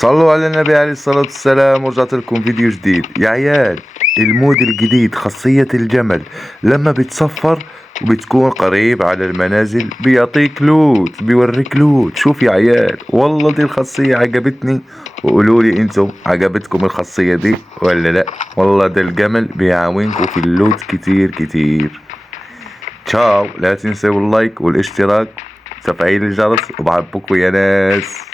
صلوا على النبي عليه الصلاة والسلام. ورجعت لكم فيديو جديد يا عيال. المود الجديد، خاصية الجمل لما بتصفر وبتكون قريب على المنازل بيعطيك لوت، بيوريك لوت. شوف يا عيال، والله دي الخاصية عجبتني، وقولوا لي انتم عجبتكم الخاصية دي ولا لا. والله ده الجمل بيعاونكم في اللوت كتير كتير. تشاو، لا تنسوا اللايك والاشتراك وتفعيل الجرس، وبحبكم يا ناس.